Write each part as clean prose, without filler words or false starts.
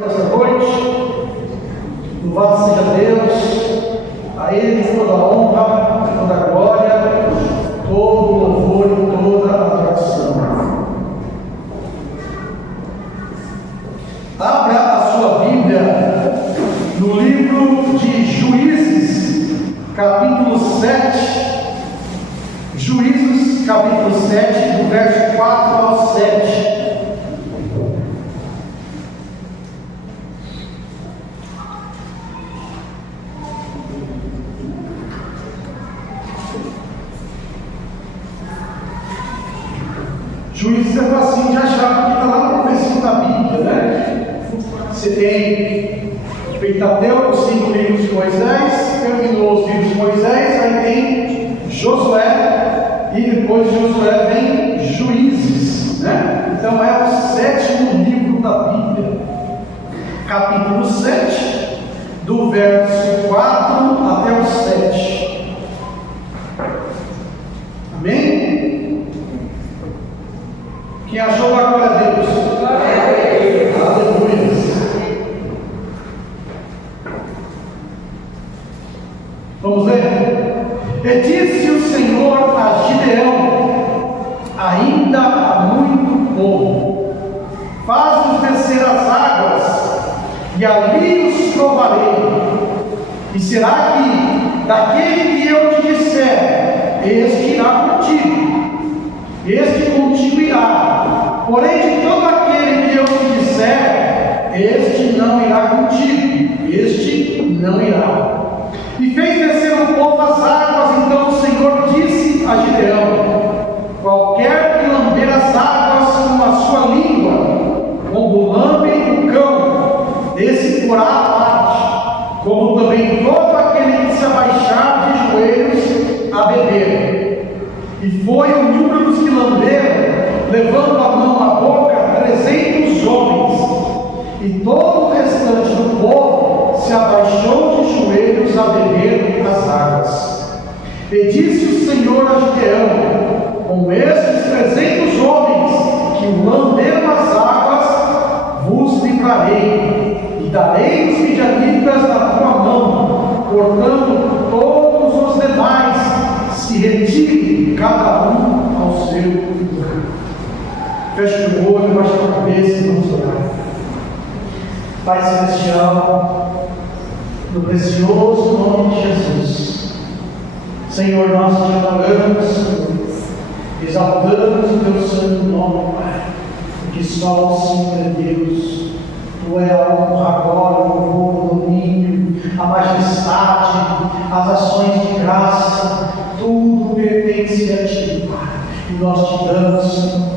Esta noite, louvado seja Deus, a Ele toda a honra, toda a glória, todo o louvor e toda a adoração. Abra a sua Bíblia no livro de Juízes, capítulo 7. Juízes, capítulo 7, do verso 4 ao 7. Juízes é facinho de achar, porque está lá no começo da Bíblia, né? Você tem Pentateuco, os 5 livros de Moisés, terminou os livros de Moisés, aí tem Josué, e depois de Josué vem Juízes, né? Então é o 7º livro da Bíblia, capítulo 7, do verso 4 até o 7. Amém? Quem achou, dá glória a Deus. Aleluia. Vamos ler? E disse o Senhor a Gideão: ainda há muito povo, faz-os descer as águas, e ali os provarei. E será que daquele que eu te disser, este irá contigo, este contigo irá. Porém, de todo aquele que eu te disser, este não irá contigo, este não irá. E fez descer o povo as águas. Então o Senhor disse a Gideão: qualquer que lamber as águas com a sua língua, como lambe o cão, desse porá a parte, como também todo aquele que se abaixar de joelhos a beber. E foi o número dos que lamberam, levando a mão à boca, 300 homens, e todo o restante do povo se abaixou de joelhos a beber as águas. E disse o Senhor a Gideão: com estes 300 homens que lamberam as águas, vos livrarei, e darei os midianitas na tua mão. Portanto, todos os demais se retirem, cada um ao seu lugar. Feche o olho, baixe a cabeça e vamos orar. Pai Celestial, no precioso nome de Jesus, Senhor, nós te adoramos, exaltamos o teu santo nome, Pai, porque só o Senhor é Deus. Tu és a honra, a glória, o louvor, o domínio, a majestade, as ações de graça, tudo pertence a Ti, Pai, e nós te damos, Senhor,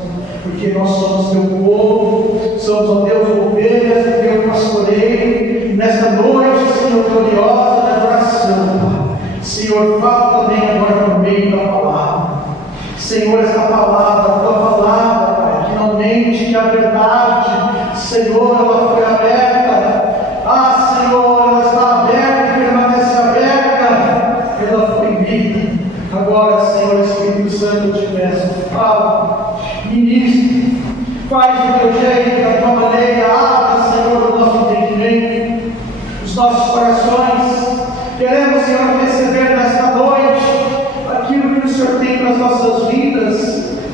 porque nós somos teu povo, somos, ó Deus, ovelhas do teu pastoreio, e nesta noite, Senhor, gloriosa de adoração, Pai, Senhor, fala também agora por meio da palavra. Senhor, esta palavra, a tua palavra, Pai, que não mente, que é a verdade, Senhor, ela foi aberta. Ah, Senhor, ela está aberta e permanece aberta, ela foi lida. Agora, Senhor, Espírito Santo, eu te peço, fala, ministre, faz do teu jeito, da tua maneira, abra, Senhor, o nosso entendimento, os nossos corações. Queremos, Senhor, receber nesta noite aquilo que o Senhor tem para as nossas vidas.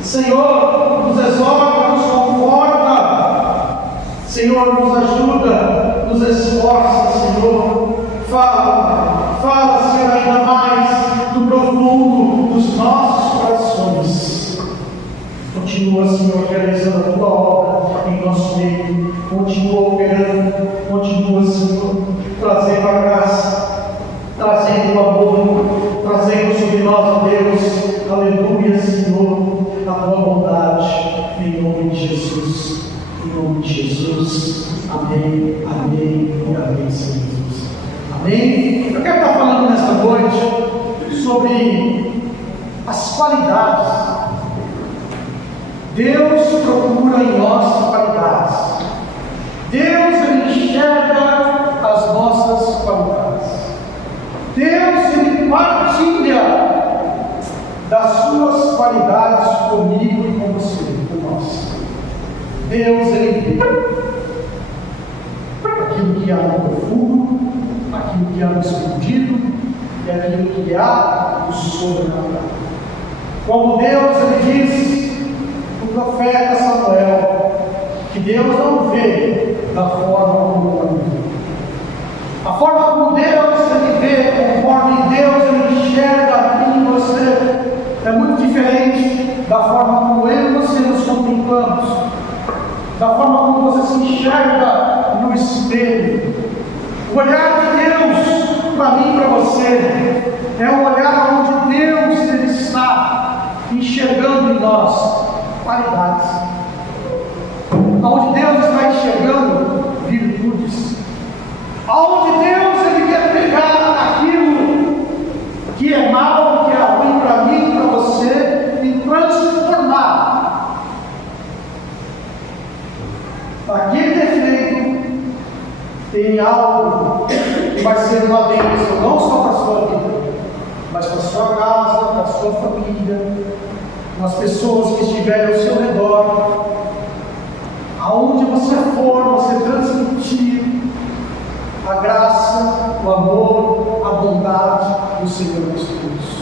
Senhor, nos exorta, nos conforta, Senhor, nos ajuda, nos esforça, Senhor. Fala, Senhor, ainda mais do profundo dos nossos corações. Continua, Senhor, realizando a tua obra em nosso meio. Continua operando, continua, Senhor, trazendo a graça, trazendo o amor, trazendo sobre nós, Deus, aleluia, Senhor, a tua bondade, em nome de Jesus, em nome de Jesus. Amém, amém e amém, Senhor Jesus. Amém. Eu quero estar falando nesta noite sobre as qualidades. Deus procura em nós qualidades. Deus enxerga as nossas qualidades. Deus, Ele partilha das suas qualidades comigo e com você, com nós. Deus, Ele vê. aquilo que há no profundo, aquilo que há no escondido e aquilo que há no sobrenatural. Como Deus, ele diz o profeta Samuel, que Deus não vê da forma como o homem vê. A forma como Deus ele vê, conforme Deus ele enxerga em você, é muito diferente da forma como eu e você nos contemplamos, da forma como você se enxerga no espelho. O olhar de Deus para mim e para você é um olhar onde Deus ele está enxergando em nós qualidades, onde Deus está enxergando virtudes, onde Deus ele quer pegar aquilo que é mal, que é ruim para mim e para você e transformar aquele defeito em algo que vai ser uma bênção não só para a sua vida, mas para a sua casa, para a sua família, com as pessoas que estiverem ao seu redor. Aonde você for, você transmitir a graça, o amor, a bondade do Senhor Jesus.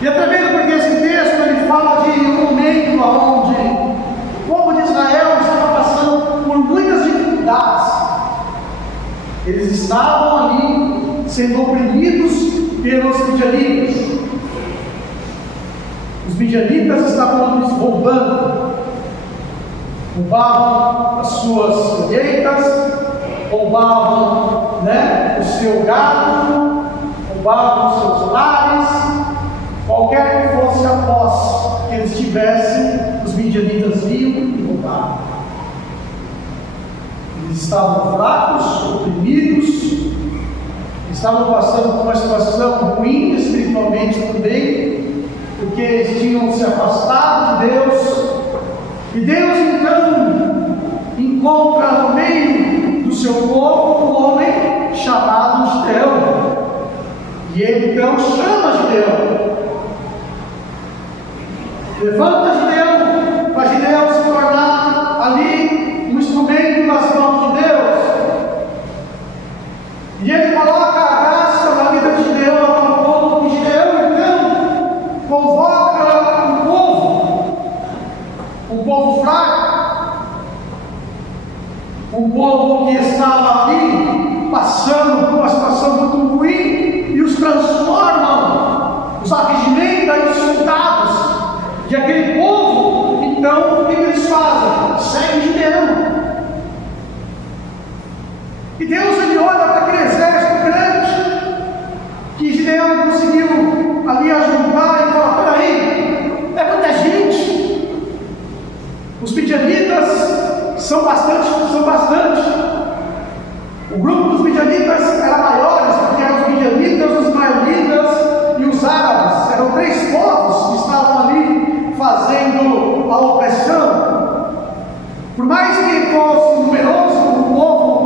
E é tremendo porque esse texto ele fala de um momento onde o povo de Israel estava passando por muitas dificuldades. Eles estavam ali sendo oprimidos pelos midianitas. Os midianitas estavam lhes roubando, roubavam as suas colheitas, roubavam o seu gado, roubavam os seus lares, qualquer que fosse a posse que eles tivessem, os midianitas iam e roubavam. Eles estavam fracos, oprimidos, estavam passando por uma situação ruim espiritualmente também, porque eles tinham se afastado de Deus, e Deus então encontra no meio do seu povo um homem chamado Gideão, e ele então chama Gideão, levanta Gideão, para Gideão se tornar ali um instrumento nas mãos de Deus, e ele coloca a graça na vida de Gideão, ao povo, e Gideão então convoca um povo fraco, um povo que estava ali passando por uma situação muito ruim, e os transforma, os arregimenta em soldados de aquele povo. Então o que eles fazem? Seguem Gideão. E Deus ele olha para aquele exército grande que Gideão conseguiu ali ajuntar e fala: peraí, é muita gente. Os midianitas são bastante. O grupo dos midianitas era maiores, porque eram os midianitas, os ismaelitas e os árabes. Eram 3 povos que estavam ali fazendo a opressão. Por mais que fosse numeroso, o povo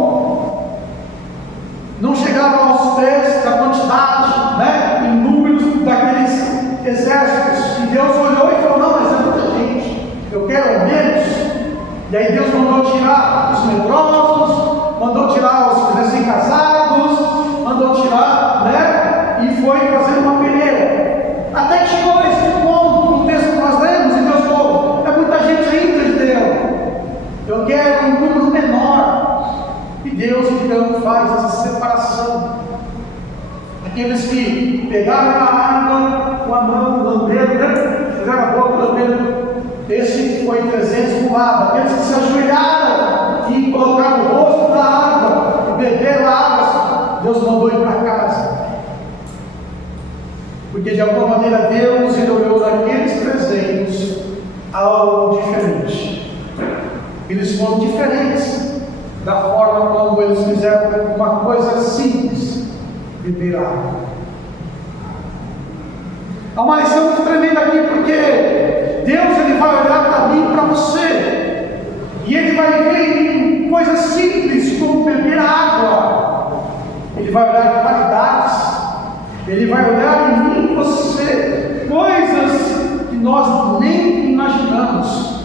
não chegava aos pés da quantidade, em números daqueles exércitos. E Deus olhou e falou: não, mas é muita gente, eu quero menos. E aí Deus mandou tirar os medrosos, mandou tirar os recém-casados, mandou tirar, e foi fazer uma peneira. Até que chegou a esse ponto, no texto que nós lemos, e Deus falou: é muita gente ainda, Gideão, eu quero um número menor. E Deus então faz essa separação. Aqueles que pegaram a água com a mão, lambeiro, pegaram a boca, lambeiro, esse foi 300 do lado. Aqueles que se ajoelharam e colocaram o rosto na água e beberam a água, Deus mandou ir para casa. Porque de alguma maneira Deus ele olhou naqueles 300 algo diferente. Eles foram diferentes da forma como eles fizeram uma coisa simples: beber água. Há uma lição muito tremenda aqui, porque Deus ele vai olhar para mim e para você, e Ele vai ver em coisas simples como beber água. Ele vai olhar em qualidades, Ele vai olhar em mim e você, coisas que nós nem imaginamos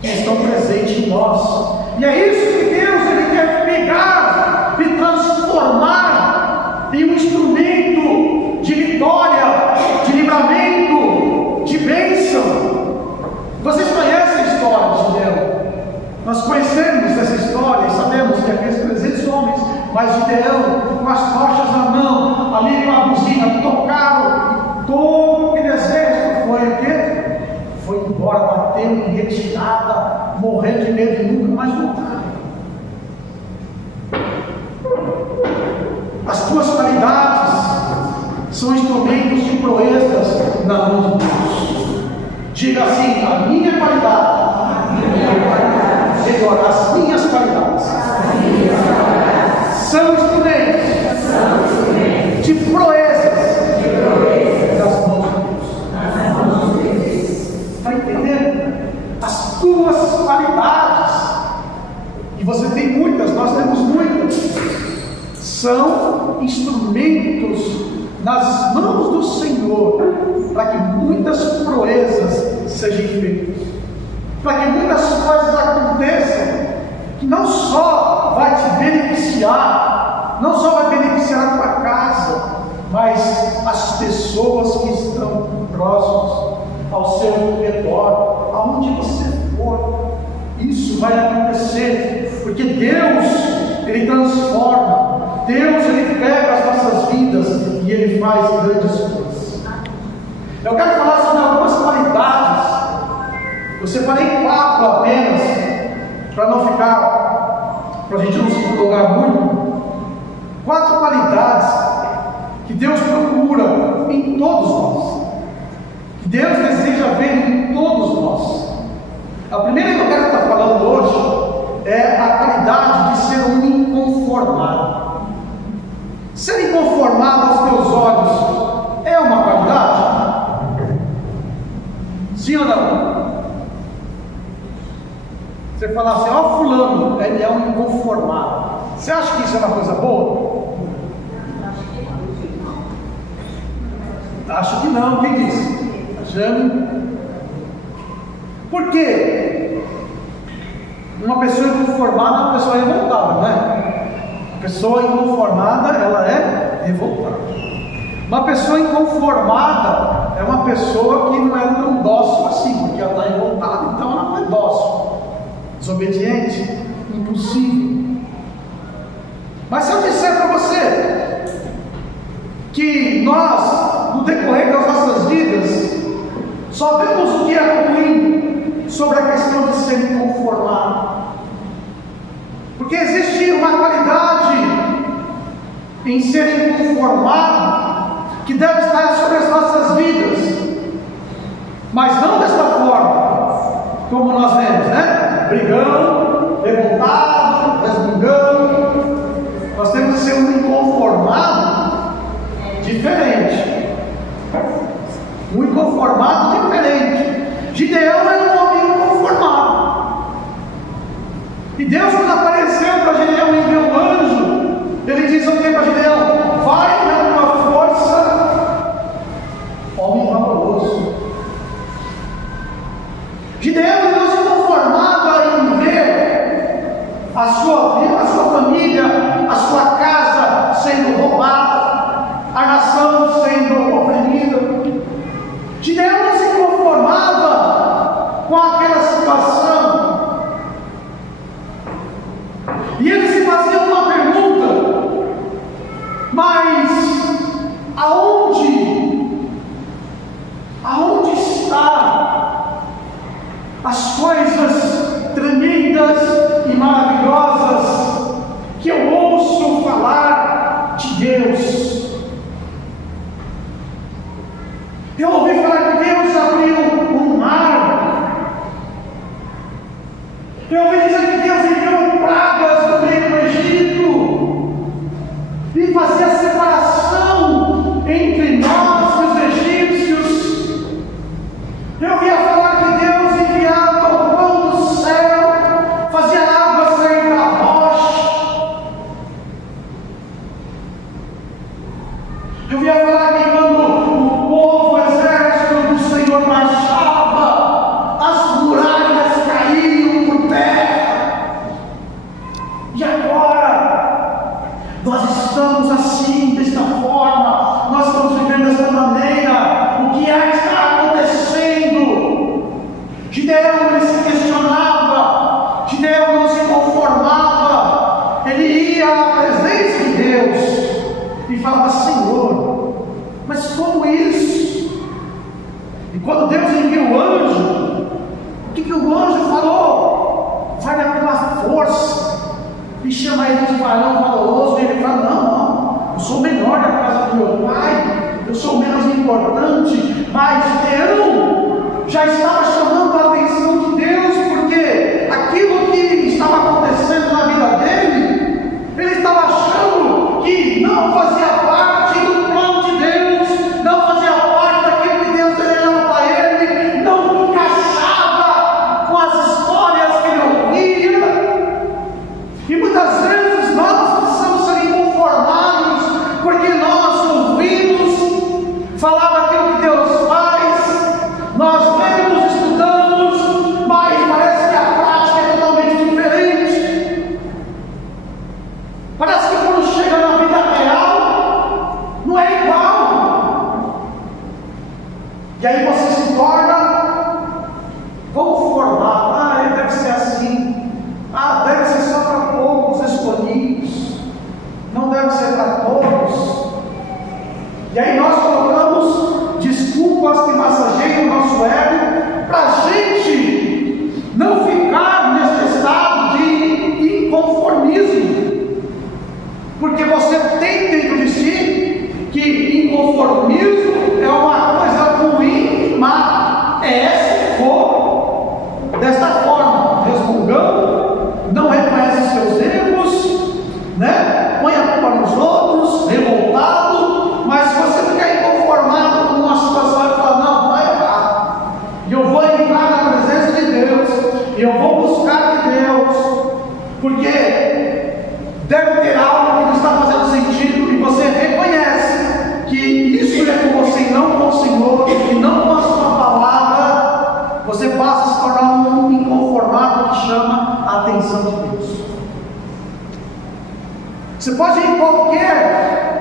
que estão presentes em nós. E é isso que Deus ele quer pegar Mas Gideão, com as tochas na mão, ali com a buzina, tocaram, e todo aquele exército foi o quê? Foi embora, bateu em retirada, morrendo de medo e nunca mais voltaram. As tuas qualidades são instrumentos de proezas na mão de Deus. Diga assim: a minha qualidade, Senhor, as minhas qualidades são instrumentos de proezas das mãos de Deus. Está entendendo? As tuas qualidades, e você tem muitas, nós temos muitas, são instrumentos nas mãos do Senhor para que muitas proezas sejam feitas, para que muitas coisas aconteçam que não só vai te beneficiar, não só vai beneficiar a tua casa, mas as pessoas que estão próximas ao seu redor, aonde você for. Isso vai acontecer, porque Deus, Ele transforma, Deus, Ele pega as nossas vidas e Ele faz grandes coisas. Eu quero falar sobre algumas qualidades. Eu separei 4 apenas, para não ficar, para a gente não se prolongar muito. 4 qualidades que Deus procura em todos nós, que Deus deseja ver em todos nós. A primeira que eu quero estar falando hoje é a qualidade de ser um inconformado. Ser inconformado aos teus olhos é uma qualidade? Sim ou não? Você fala assim: ó, fulano, ele é um inconformado. Você acha que isso é uma coisa boa? Acho que não. Quem disse? Jane. Por quê? Uma pessoa inconformada é uma pessoa revoltada, não é? Uma pessoa inconformada, ela é revoltada. Uma pessoa inconformada é uma pessoa que não é tão dócil assim, porque ela está revoltada, então ela não é dócil, desobediente, impulsivo. Mas se eu disser para você que nós, no decorrer das nossas vidas, só vemos o que é ruim sobre a questão de ser inconformado, porque existe uma qualidade em ser inconformado que deve estar sobre as nossas vidas, mas não desta forma como nós vemos, né? Brigando, revoltado, resmungando. Nós temos que ser um inconformado diferente. Um inconformado diferente. Gideão era um homem inconformado. E Deus, quando apareceu para Gideão e enviou um anjo, ele diz o que para Gideão? Vai na tua força, homem valoroso. Gideão não se conformava em ver a sua vida, a sua família, a sua casa sendo roubada, a nação sendo oprimida. Gideão não se conformava com aquela situação. E ele se fazia uma pergunta: mas aonde está as coisas tremendas e maravilhosas que eu ouço falar de Deus? Eu ouvi falar que Deus abriu um mar. Eu ouvi dizer que Deus enviou pragas no meio do Egito e fazia separação entre nós e os egípcios. Eu ouvia falar que Deus enviava o pão do céu, fazia água sair da rocha. Eu ouvia falar que quando o povo, o exército do Senhor marchava, as muralhas caíam por terra. E agora nós estamos assim, desta forma, nós estamos vivendo esta e falava: Senhor, mas como isso? E quando Deus envia o anjo, o que o anjo falou? Vai na tua força, e chama ele de varão valoroso, e ele fala: não, eu sou o menor da casa do meu pai, eu sou o menos importante, mas eu já estava chamando a atenção de Deus, porque aquilo que estava acontecendo na vida dele, ele estava achando que não fazia parte do plano de Deus, não fazia parte daquilo que Deus desejava para ele, não encaixava com as histórias que ele ouvia. E muitas vezes nós precisamos ser inconformados, porque nós ouvimos falar daquilo que Deus faz, nós lemos, estudamos, mas parece que a prática é totalmente diferente. Parece que quando chega na vida real, não é igual. E aí você se torna conformado. Ele deve ser assim. Deve ser só para poucos escolhidos. Não deve ser para todos. E aí nós colocamos desculpas que massageiam o nosso ego para a gente não ficar nesse estado de inconformismo. Porque você tem dentro de si que inconformismo é uma coisa ruim, mas se for desta forma, resmungando, não reconhece os seus erros, põe a culpa nos outros, revoltado. Mas se você ficar inconformado com uma situação e falar: não, vai errar, e eu vou entrar na presença de Deus, e eu vou buscar de Deus, porque deve ter algo que não está fazendo sentido, e você reconhece que isso é com você e não com o Senhor, e não com a sua palavra, você passa a se tornar um inconformado que chama a atenção de Deus. Você pode ir em qualquer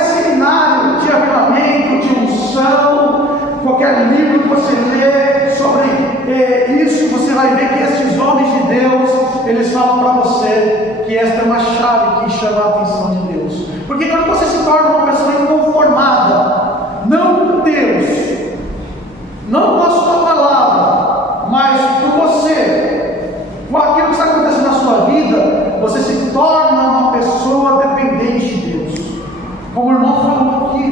seminário de avivamento, de unção, qualquer livro que você lê sobre isso, você vai ver que esses homens de Deus, eles falam para você que esta é uma chave que chama a atenção de Deus. Porque quando você se torna uma pessoa inconformada, não com Deus, não com a sua palavra, mas com você, com aquilo que está acontecendo na sua vida, você se torna uma pessoa dependente de Deus. Como o irmão falou aqui,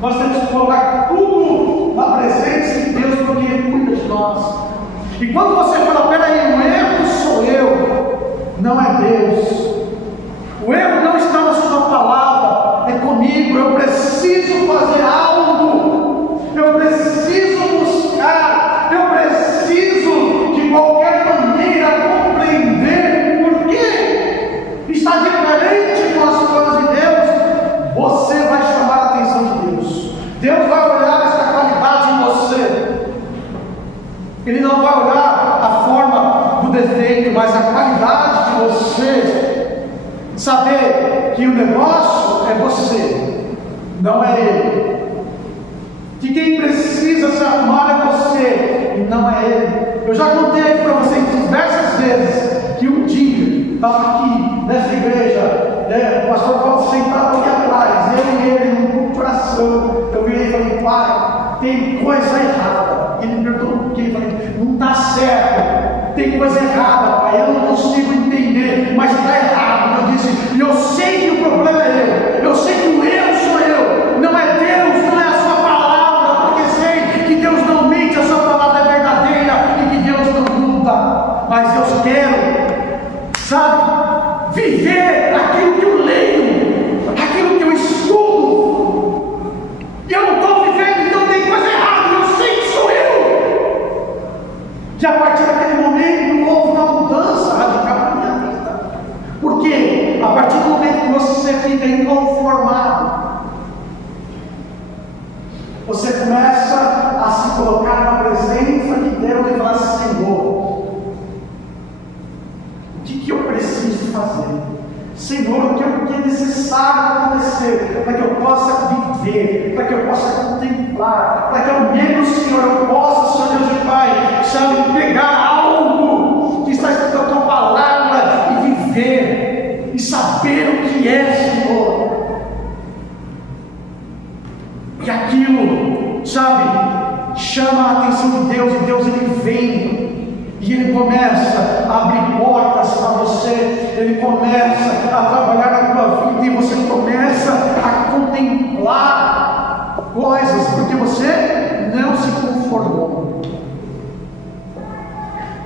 nós temos que colocar tudo na presença de Deus, porque Ele cuida de nós. E quando você fala: peraí, o erro sou eu, não é Deus. O erro não está na sua palavra, é comigo. Eu preciso fazer algo, eu preciso buscar, eu preciso de qualquer maneira compreender por que está diferente com as coisas de Deus. Você vai chamar a atenção de Deus. Deus vai olhar essa qualidade em você. Ele não vai olhar a forma do defeito, mas a qualidade de você saber que o negócio é você, não é ele. Que quem precisa se arrumar é você e não é ele. Eu já contei aqui para vocês diversas vezes que um dia estava aqui nessa igreja, o pastor Paulo sentado aqui atrás, ele no coração. Eu virei e falei: pai, tem coisa errada. Ele me perguntou por quê. Eu falei: não está certo, tem coisa errada, pai, eu não consigo entender, mas está errado. Eu disse: e eu sei que o problema é eu sei que o erro sou eu, não é Deus, não é a sua palavra, porque sei que Deus não mente, a sua palavra é verdadeira e que Deus não muda. Mas eu quero, viver aquilo que eu leio, aquilo que eu estudo, e eu não estou vivendo, então tem coisa errada, eu sei que sou eu. E a partir daquele momento houve uma mudança radical na minha vida. Porque a partir do momento que você fica inconformado, você começa a se colocar na presença de Deus e falar: Senhor, o que eu preciso fazer? Senhor, o que é necessário acontecer para que eu possa viver, para que eu possa contemplar, para que ao menos, Senhor, eu possa, Senhor Deus e Pai, pegar algo que está escrito na tua palavra e viver, e saber o que é, Senhor. sabe, chama a atenção de Deus, e Deus ele vem, e ele começa a abrir portas para você, ele começa a trabalhar na tua vida, e você começa a contemplar coisas, porque você não se conformou.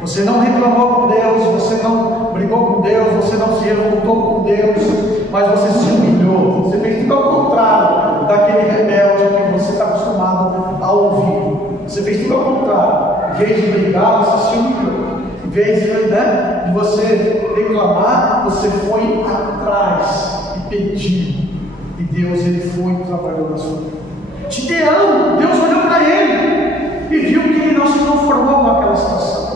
Você não reclamou com Deus, você não brigou com Deus, você não se revoltou com Deus, mas você se humilhou. Você fez tudo ao contrário daquele rebelde que você está acostumado a ouvir. Você fez tudo ao contrário. Em vez de brigar, você se humilhou. Em vez de você reclamar, você foi atrás e pediu. E Deus ele foi e trabalhou na sua vida. Gideão, Deus olhou para ele e viu que ele não se conformou com aquela situação.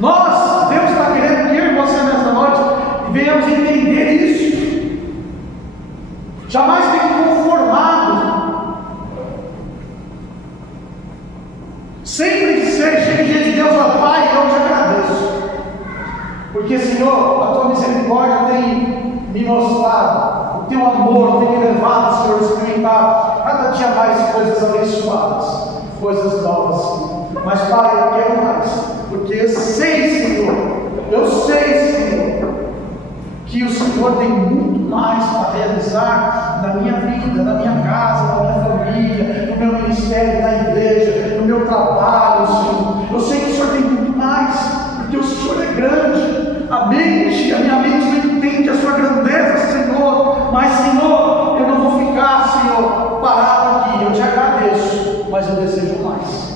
Nós, Deus está querendo que eu e você nessa noite venhamos entender isso. Jamais fique conformado. Sempre seja diante de Deus, ó Pai, eu te agradeço. Porque, Senhor, a tua misericórdia tem me mostrado, o teu amor tem me levado, Senhor, a experimentar cada dia mais coisas abençoadas, coisas novas. Mas, Pai, eu quero mais. Porque eu sei, Senhor, que o Senhor tem muito mais para realizar na minha vida, na minha casa, na minha família, no meu ministério, na igreja, no meu trabalho, Senhor. Eu sei que o Senhor tem muito mais, porque o Senhor é grande. A minha mente não entende a sua grandeza, Senhor. Mas, Senhor, eu não vou ficar, Senhor, parado aqui. Eu te agradeço, mas eu desejo mais.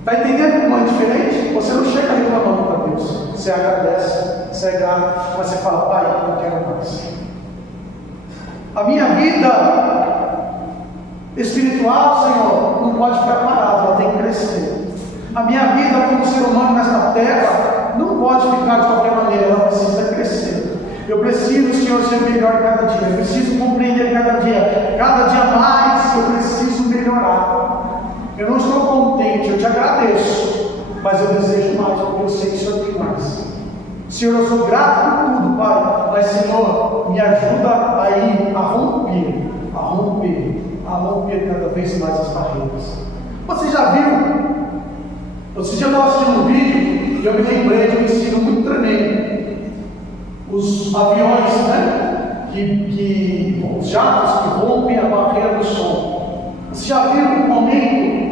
Está entendendo como é diferente? Você não chega reclamando para Deus. Você agradece, você é grato, mas você fala, Pai, eu quero mais. A minha vida espiritual, Senhor, não pode ficar parada, ela tem que crescer. A minha vida como ser humano nesta terra não pode ficar de qualquer maneira, ela precisa crescer. Eu preciso, Senhor, ser melhor cada dia. Eu preciso compreender cada dia. Cada dia mais eu preciso melhorar. Eu não estou contente, eu te agradeço, mas eu desejo mais, porque eu sei que o Senhor tem mais. Senhor, eu sou grato por tudo, Pai, mas, Senhor, me ajuda a ir a romper cada vez mais as barreiras. Você já viu? Esse dia eu estava assistindo um vídeo e eu me lembrei de um ensino muito tremendo. Os aviões, né? Os jatos que rompem a barreira do som. Você já viu um momento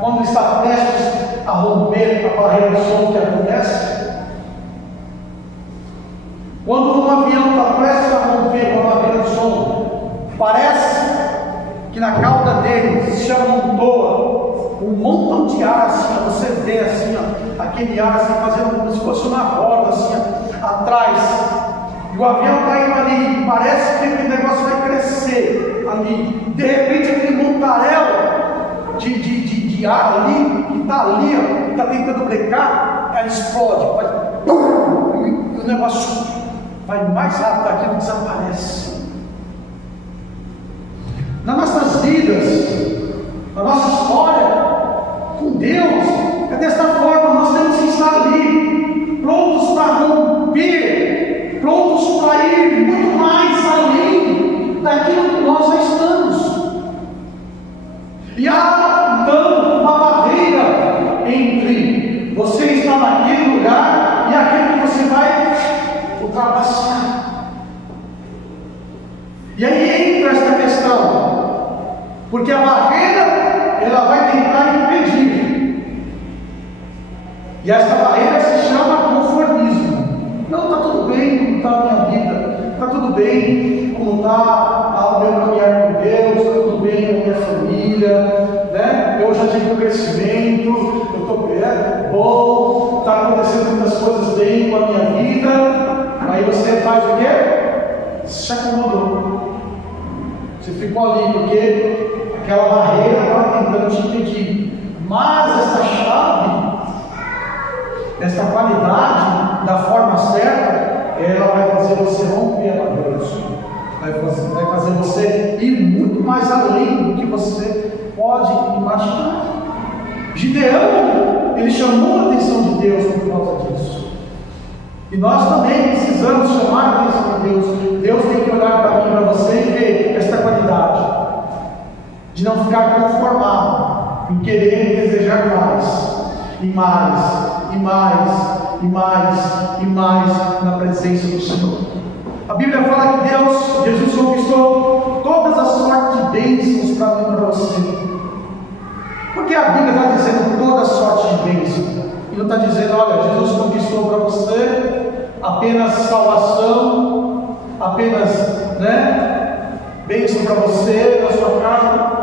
quando está prestes a romper a barreira do som que acontece? Quando um avião está prestes a romper a barreira do som, parece que na cauda dele se amontoa um montão de ar assim, você vê assim, ó, aquele ar assim, fazendo como se fosse uma roda assim, ó, atrás. E o avião está indo ali, parece que aquele negócio vai crescer ali. De repente aquele montaréu de ar ali, que está ali, ó, está tentando brecar, ela explode, e o negócio vai mais rápido, aquilo desaparece. Nas nossas vidas, na nossa história, com Deus, é desta forma, nós temos que estar ali, prontos para romper, prontos para ir muito mais além daquilo que nós já estamos. E há então uma barreira entre você estar naquele lugar e aquele que você vai ultrapassar. E aí entra esta questão, porque a barreira ela vai tentar impedir. E esta barreira se chama conformismo. Não, está tudo bem como está a minha vida, está tudo bem como está o meu caminhar com Deus, está tudo bem com a minha família, né? Eu já tive um crescimento, eu estou bom, está acontecendo muitas coisas bem com a minha vida. Aí você faz o quê? Se acomodou. Você ficou ali porque aquela barreira estava tentando te impedir. Mas essa chave, essa qualidade da forma certa, ela vai fazer você romper a barreira do som. Vai fazer você ir muito mais além do que você pode imaginar. Gideão, ele chamou a atenção de Deus por causa disso. E nós também precisamos chamar a atenção de Deus. Deus tem que olhar para mim, para você e ver esta qualidade. de não ficar conformado, em querer desejar mais, e mais, e mais, e mais, e mais na presença do Senhor. A Bíblia fala que Jesus conquistou todas as sortes de bênçãos para mim e para você. Porque a Bíblia está dizendo toda sorte de bênçãos, e não está dizendo, olha, Jesus conquistou para você apenas salvação, apenas, bênção para você, na sua casa.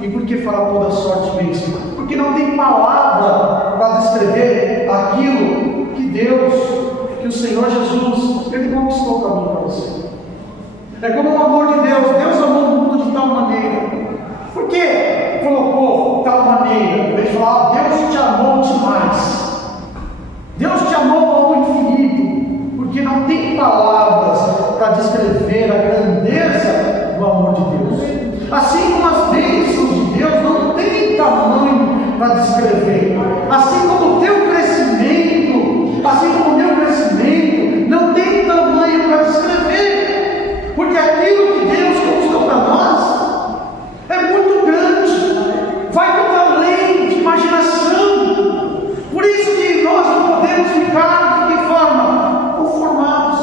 E por que fala toda sorte de bênção? Porque não tem palavra para descrever aquilo que Deus, que o Senhor Jesus, Ele conquistou para mim e para você. É como o amor de Deus. Deus amou o mundo de tal maneira. Por que colocou tal maneira? Em vez de falar, Deus te amou demais. Deus te amou ao infinito. Porque não tem palavras para descrever a grandeza do amor de Deus. Assim como as bênçãos de Deus não tem tamanho para descrever. Assim como o teu crescimento, assim como o meu crescimento, não tem tamanho para descrever. Porque aquilo que Deus conquistou para nós é muito grande, vai muito além de imaginação. Por isso que nós não podemos ficar de que forma? Conformados.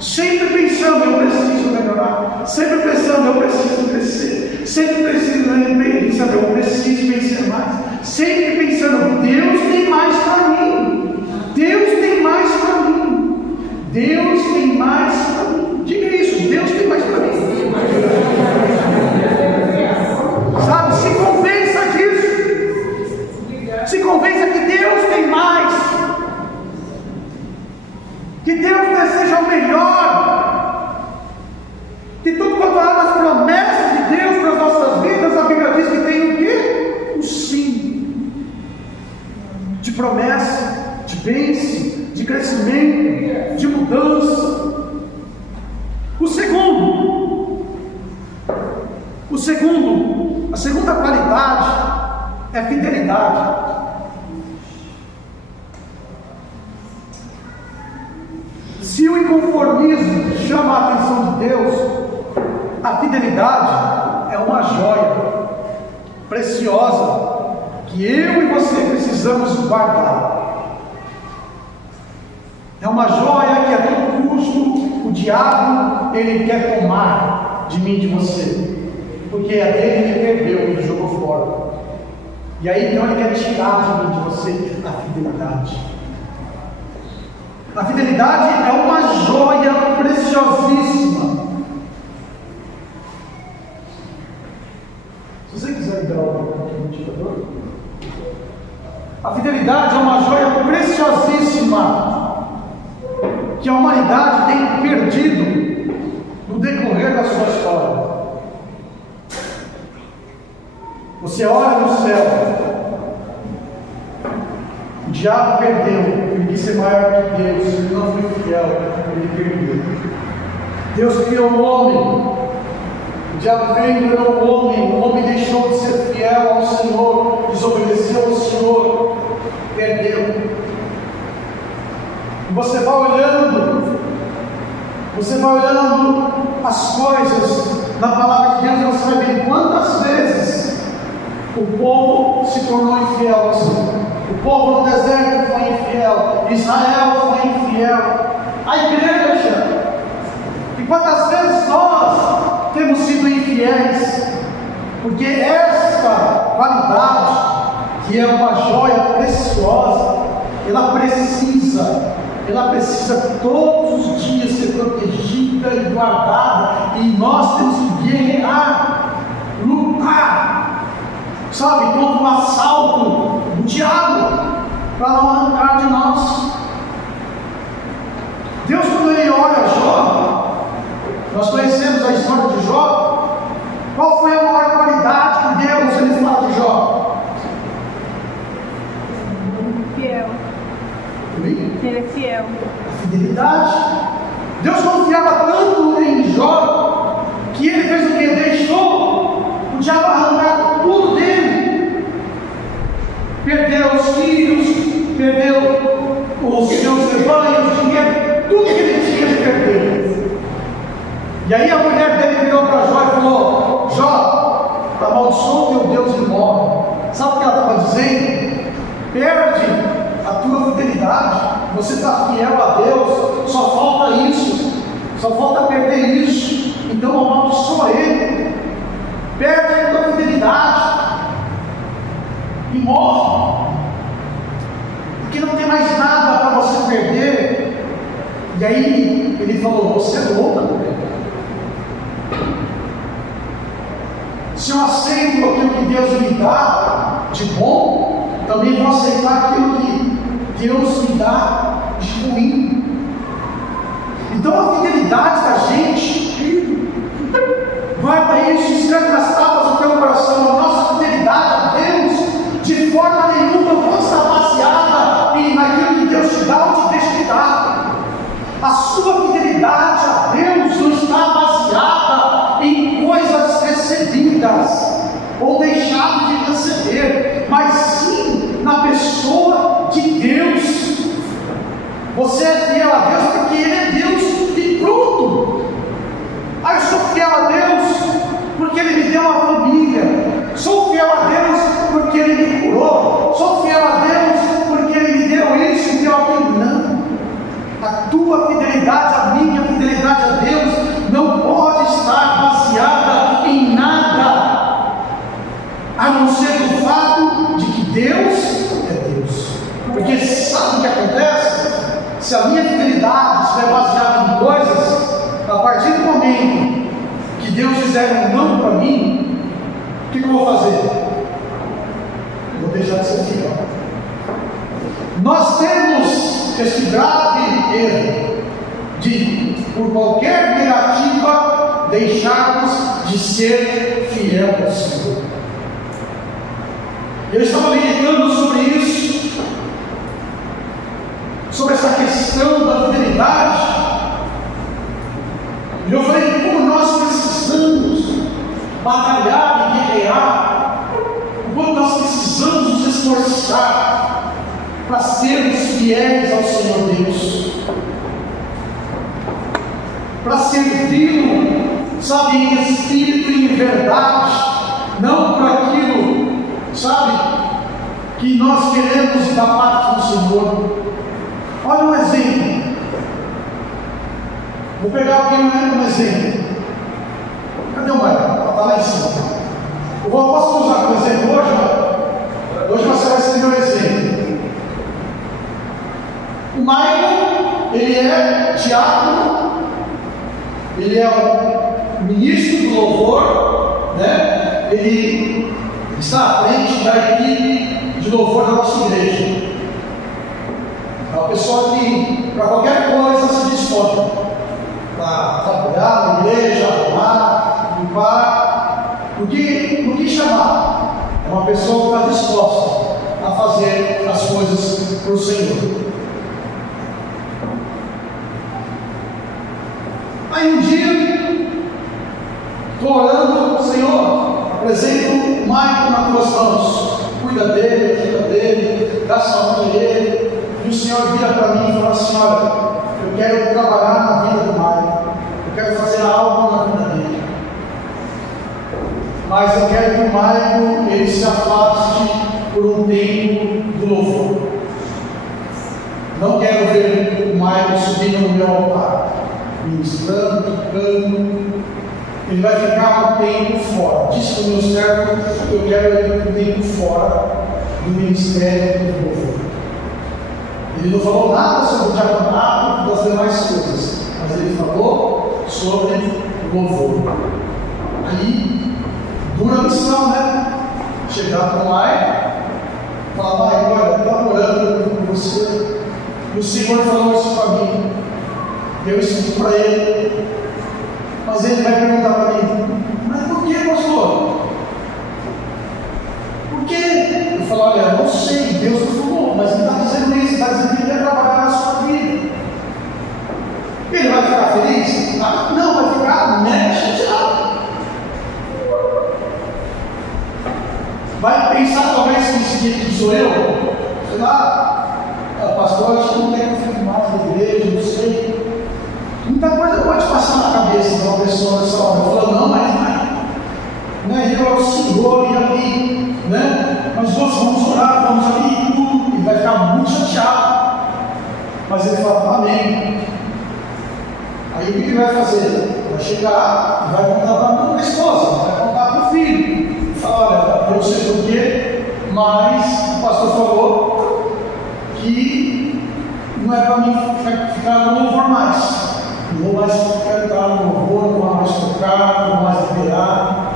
Sempre pensando, eu preciso melhorar. Sempre pensando, eu preciso crescer. Sempre pensando, eu preciso vencer mais. Sempre pensando, Deus tem mais para mim. Deus tem mais para mim. Deus tem mais para mim. Diga isso, Deus tem mais para mim. Sabe, se convença disso. Se convença que Deus tem mais. Que Deus deseja o melhor. Que tudo quanto há nas promessas de Deus para as nossas vidas, a Bíblia diz que tem o quê? O sim. De promessa, de bênção, de crescimento, de mudança. A segunda qualidade é fidelidade. Se o inconformismo chama a atenção de Deus, a fidelidade é uma joia preciosa que eu e você precisamos guardar. É uma joia que a todo custo o diabo ele quer tomar de mim e de você, porque a dele ele perdeu, ele jogou fora. E aí então ele quer tirar de mim e de você a fidelidade. A fidelidade é uma joia preciosíssima. Se você quiser ligar o ventilador. A fidelidade é uma joia preciosíssima que a humanidade tem perdido no decorrer da sua história. Você olha no céu, o diabo perdeu, ele quis ser maior que Deus, ele não foi fiel, ele perdeu. Deus criou o homem, o diabo veio e criou o homem deixou de ser fiel ao Senhor, desobedeceu ao Senhor, perdeu. E você vai olhando as coisas na palavra de Deus, e você vai ver quantas vezes o povo se tornou infiel ao Senhor. O povo no deserto foi infiel, Israel foi infiel, a igreja. E quantas vezes nós temos sido infiéis? Porque esta qualidade, que é uma joia preciosa, ela precisa todos os dias ser protegida e guardada, e nós temos que guerrear, lutar, sabe, contra o assalto do diabo, para não arrancar de nós. Deus, quando Ele olha Jó, nós conhecemos a história de Jó. Qual foi a maior qualidade que Deus Ele fala de Jó? Fiel. Ele é fiel. A fidelidade. Deus confiava tanto em Jó que Ele fez o que? Deixou o diabo arrancar tudo dele. Perdeu os filhos, perdeu os seus rebanhos, dinheiro, tudo que ele tinha ele perdeu. E aí a mulher dele virou para Jó e falou: Jó, amaldiçoa o teu Deus e morre. Sabe o que ela estava dizendo? Perde a tua fidelidade. Você está fiel a Deus, só falta isso, só falta perder isso. Então amaldiçoa Ele, perde a tua fidelidade e morre, porque não tem mais nada para você perder. E aí ele falou: você é louco. Se eu aceito aquilo que Deus me dá de bom, também vou aceitar aquilo que Deus me dá de ruim. Então a fidelidade da gente, guarda isso, escreve nas tábuas do teu coração. A nossa fidelidade a Deus, de forma nenhuma, não está baseada naquilo que Deus te dá ou te deixa te dar. A sua fidelidade a Deus não está baseada em coisas recebidas ou deixado de receber, mas sim na pessoa de Deus. Você é fiel a Deus porque Ele é Deus e pronto. Eu sou fiel a Deus porque Ele me deu uma família. Sou fiel a Deus porque Ele me curou. Sou fiel a Deus porque Ele me deu isso e deu aquilo. Não. A tua fidelidade, a minha fidelidade a Deus não pode estar baseada em nada, a não ser no fato de que Deus é Deus. Porque sabe o que acontece? Se a minha fidelidade estiver baseada em coisas, a partir do momento que Deus fizer um não para mim, o que eu vou fazer? Eu vou deixar de ser fiel. Nós temos esse grave erro de, por qualquer negativa, deixarmos de ser fiel ao Senhor. Eu estava meditando sobre isso, sobre essa questão da fidelidade, e eu falei como nós precisamos batalhar e guerrear, como nós precisamos nos esforçar para sermos fiéis ao Senhor Deus, para servi-lo, sabe, em espírito e em verdade, não por aquilo, sabe, que nós queremos da parte do Senhor. Olha um exemplo. Vou pegar alguém como exemplo. Cadê o Maicon? Está lá em cima. Eu posso usar como exemplo hoje? Hoje você vai ser meu exemplo. O Maicon, ele é diácono, ele é o ministro do louvor, né? Ele está à frente da equipe de louvor da nossa igreja. É uma pessoa que, para qualquer coisa, se dispõe para trabalhar na igreja, arrumar, limpar, o que chamar. É uma pessoa que está disposta a fazer as coisas para o Senhor. Aí um dia, estou orando: Senhor, apresento o Maicon nas tuas mãos, cuida dele, ajuda dele, dá saúde a ele. E o Senhor vira para mim e fala assim: olha, eu quero trabalhar na vida do Maicon, eu quero fazer algo na vida dele, mas eu quero que o Maicon ele se afaste por um tempo do louvor. Não quero ver o Maicon subindo no meu altar, ministrando, tocando. Ele vai ficar um tempo fora. Disse para o meu servo que eu quero ele um tempo fora do ministério do louvor. Ele não falou nada sobre o diaconato e das demais coisas, mas ele falou sobre o louvor. Aí, dura missão, né? Chegar para o Maicon, falar: Maicon, olha, eu estava orando com você, e o Senhor falou isso para mim. Eu explico para ele, mas ele vai perguntar para mim: mas por que, pastor? Por quê? Eu falo: olha, não sei, Deus não falou, mas ele está dizendo isso, está dizendo que ele quer trabalhar na sua vida. Ele vai ficar feliz? Ah, não, vai ficar mega chateado. Vai pensar talvez que esse sou eu? Sei lá, pastor, acho que não tem que mais na igreja, não sei. Muita coisa pode passar na cabeça de uma pessoa nessa hora. Falando: não, mas né? Eu ao Senhor e ali, né? Mas nós vamos orar, vamos ali e tudo. Ele vai ficar muito chateado. Mas ele fala, amém. Aí o que ele vai fazer? Vai chegar e vai contar para a esposa, vai contar para o filho. Fala, olha, eu sei por quê, mas o pastor falou que não é para mim ficar no louvor mais. Não vou mais cantar no louvor, não vou mais tocar, não vou mais liberar.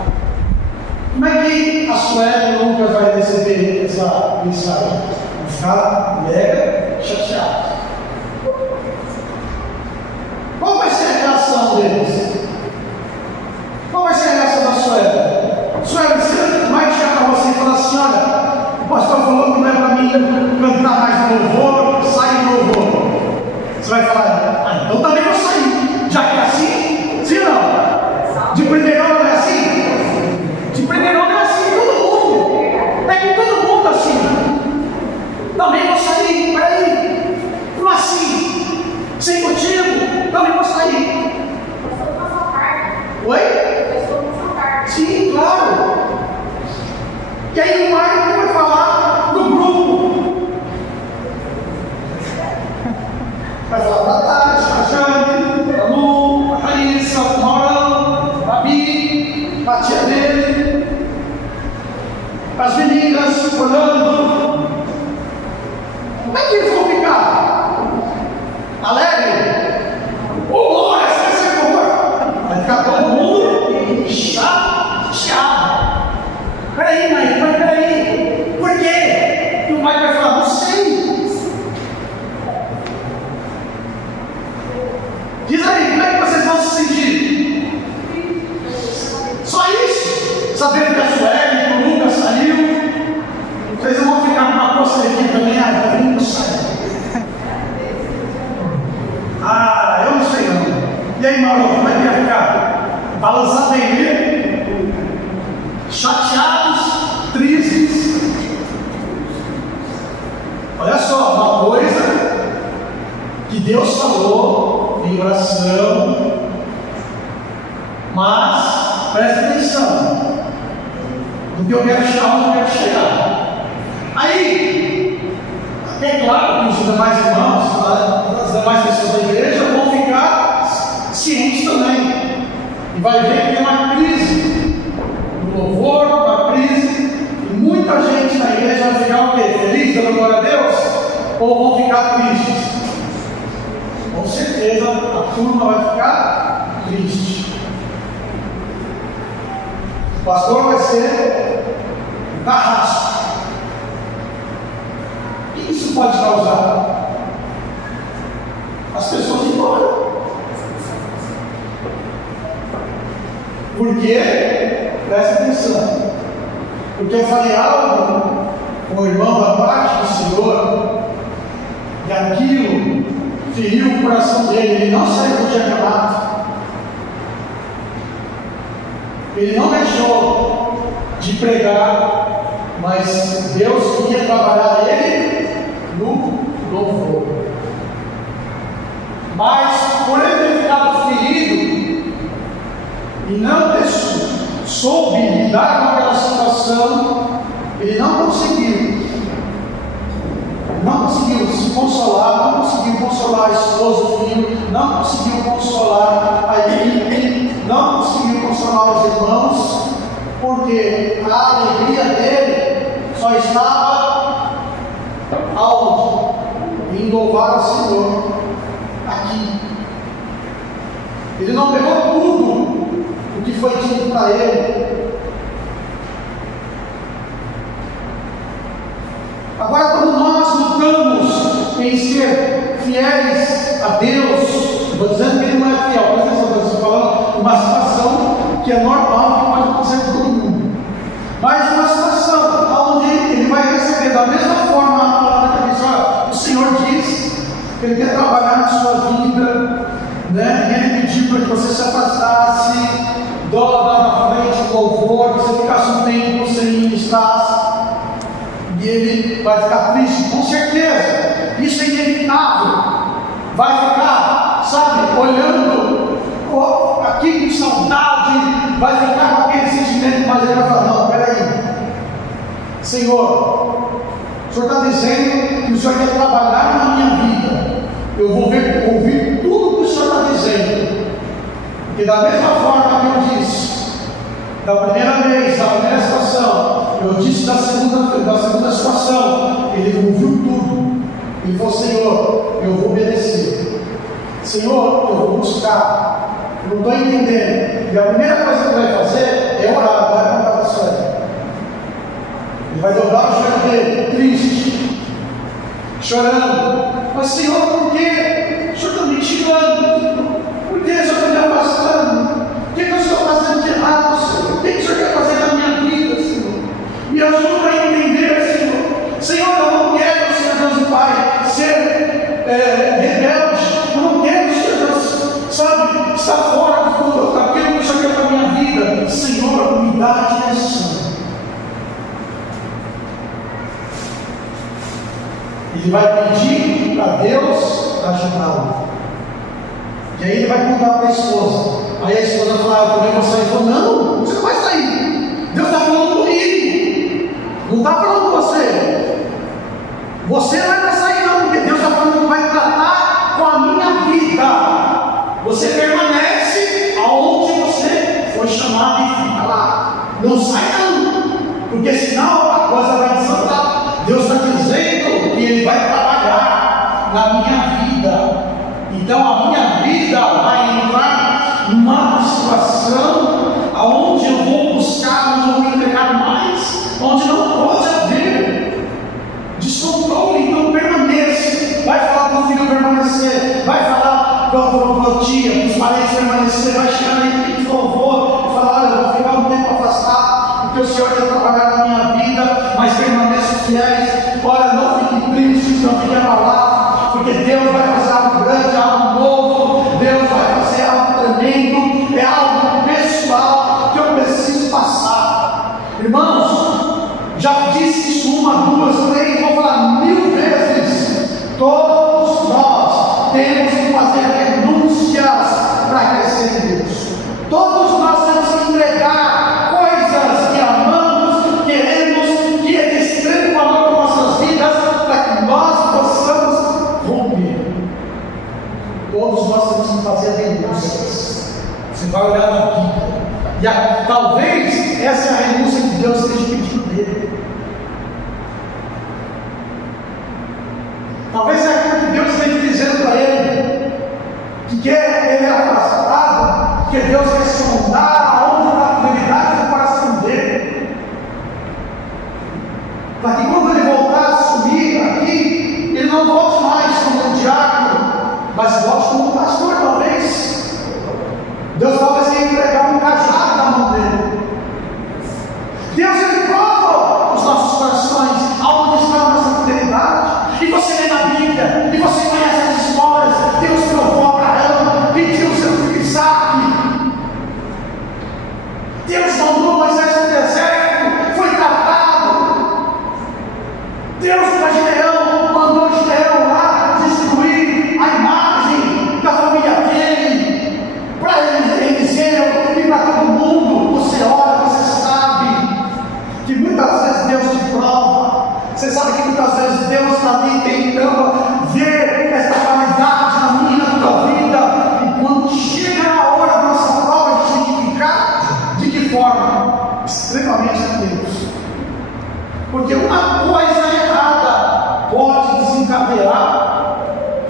Como é que a Sueli nunca vai receber essa mensagem? Vai ficar mega chateado. Qual vai ser a reação deles? Qual vai ser a reação da Sueli? Sueli, você vai chegar para você e falar assim, olha, o pastor falou que não é para mim cantar mais no louvor, sair do louvor. Você vai falar, então também vou sair. Já que é assim, sim ou não? De primeiro não é assim? De primeiro não é assim, todo mundo. Pega todo mundo assim. Também vou sair, peraí. Como assim? Sem motivo, também vou sair. Oi? Sim, claro. E aí o Marco vai falar no grupo. Vai falar para Tati, para Jane, para Lu, para Raíssa, para Maurão, para Bi, para a tia dele, para as meninas olhando. Como é que eles vão ficar? Alegre? Oh, essa vai ser boa! Vai ficar todo mundo chateado. Peraí, mãe, mas peraí. Por quê? E o pai vai falar, não sei. Diz aí, como é que vocês vão se sentir? Só isso? Sabendo que a Sueli, que o Lucas saiu, vocês não vão ficar com uma coisa aqui também, vai vir no sair. Eu não sei não. E aí, Mauro, como é que ia ficar? Balançar bem, viu? Chateados, tristes. Olha só, uma coisa que Deus falou em oração, mas presta atenção no que eu quero chegar, onde eu quero chegar. Aí, é claro que os demais irmãos, as demais pessoas da igreja vão ficar cientes também, e vai ver que tem uma crise no louvor, uma crise, e muita gente na igreja vai ficar o quê? Feliz, dando glória a Deus? Ou vão ficar tristes? Com certeza a turma vai ficar triste. O pastor vai ser um carrasco. O que isso pode causar? As pessoas ir embora. Por quê? Presta atenção. Porque eu falei algo com o irmão da parte do Senhor, e aquilo feriu o coração dele. Ele não saiu do dia acabado. Ele não deixou de pregar, mas Deus queria trabalhar ele no louvor. Mas por ele ter ficado ferido e não ter soube lidar com aquela situação, ele não conseguiu se consolar, não conseguiu consolar a esposa, o filho, não conseguiu consolar a equipe, não conseguiu consolar os irmãos, porque a alegria dele só estava aonde? Em louvar o Senhor aqui. Ele não pegou tudo o que foi dito para ele. Agora, quando nós lutamos em ser fiéis a Deus, estou dizendo que ele não é fiel, presta atenção, estou falando uma situação que é normal, que pode acontecer com todo mundo, mas uma situação onde ele vai receber da mesma forma a palavra que diz, olha, o Senhor diz que ele quer trabalhar na sua vida, né? E ele pediu para que você se afastasse da frente do louvor, que você ficasse um tempo sem ministrar. E ele vai ficar triste, com certeza. Isso é inevitável. Vai ficar, sabe, olhando aqui com saudade, vai ficar com aquele sentimento, mas mas ele vai falar: não, peraí, Senhor, o Senhor está dizendo que o Senhor quer trabalhar na minha vida. Eu vou ouvir tudo que o Senhor está dizendo. Porque da mesma forma que eu disse da primeira vez, da primeira situação, eu disse da segunda situação, ele ouviu tudo. Ele falou: Senhor, eu vou obedecer. Senhor, eu vou buscar. Eu não estou entendendo. E a primeira coisa que ele vai fazer é orar, vai contar para a sua. Ele vai dobrar o joelho dele, triste, chorando. Mas Senhor, por quê? O Senhor está me tirando. Por que o Senhor está me afastando? O que eu estou fazendo de errado, Senhor? O que o Senhor quer fazer na minha vida, Senhor? Me ajuda a entender, Senhor. Senhor, eu não quero, Senhor Deus e Pai, ser rebelde. Eu não quero, Senhor Deus, sabe, estar fora de tudo aquilo que o Senhor quer para a minha vida. Senhor, me dá a direção. Ele vai pedir para Deus ajudá-lo. E aí ele vai contar para a esposa. Aí a esposa fala: eu também vou sair. Ele falou: não, você não vai sair. Deus está falando comigo. Não está falando com você. Você não vai sair não, porque Deus está falando que vai tratar com a minha vida. Você permanece aonde você foi chamado e fica lá. Não sai não, porque senão a coisa vai desandar. Deus está dizendo que Ele vai trabalhar na minha vida. Então a minha vida vai entrar numa situação onde eu vou buscar, onde eu vou entregar mais, onde não pode haver descontrole. Então permaneça. Vai falar com o filho permanecer, vai falar com a tia, com os parentes permanecer, vai chegar na equipe de louvor e falar: olha, eu vou ficar um tempo afastado, porque o Senhor quer trabalhar na minha vida, mas permaneçam fiéis. Olha, não fique triste, não fique abalado, porque Deus vai fazer algo grande, algo novo. Deus vai fazer algo tremendo. É algo pessoal que eu preciso passar. Irmãos, já disse isso 1, 2, 3, vou falar 1000 vezes. Todos nós temos que fazer renúncias para crescer em Deus. Todos nós temos que entregar coisas que amamos, queremos que Ele estrepe o amor com nossas vidas, para que nós possamos romper. Todos nós temos que fazer renúncias. Você vai olhar na Bíblia, e talvez essa é a renúncia que Deus esteja pedindo dele. Talvez é aquilo que Deus esteja dizendo para ele, que quer ele afastado, porque Deus quer sondar aonde está a fidelidade do coração dele, para que quando ele voltar a subir aqui, ele não volte mais como um diácono, mas volte como pastor. Talvez Deus quer entregar um cajado na mão dele. Deus, Ele prova os nossos corações, aonde está a nossa fidelidade. E você lê na Bíblia, e você conhece as histórias. Deus provou Abraão, pediu o seu filho Isaque. Deus mandou Moisés no deserto, foi tratado. Deus para Gideão, mandou Gideão lá destruir a imagem da família dele, para Eliseu e para todo mundo. Você ora, você sabe que muitas vezes Deus te prova. Você sabe que muitas vezes Deus está ali tentando ver essa qualidade na minha, na tua vida. E quando chega a hora da nossa prova de identificar, de que forma? Extremamente a Deus. Porque uma coisa errada pode desencadear,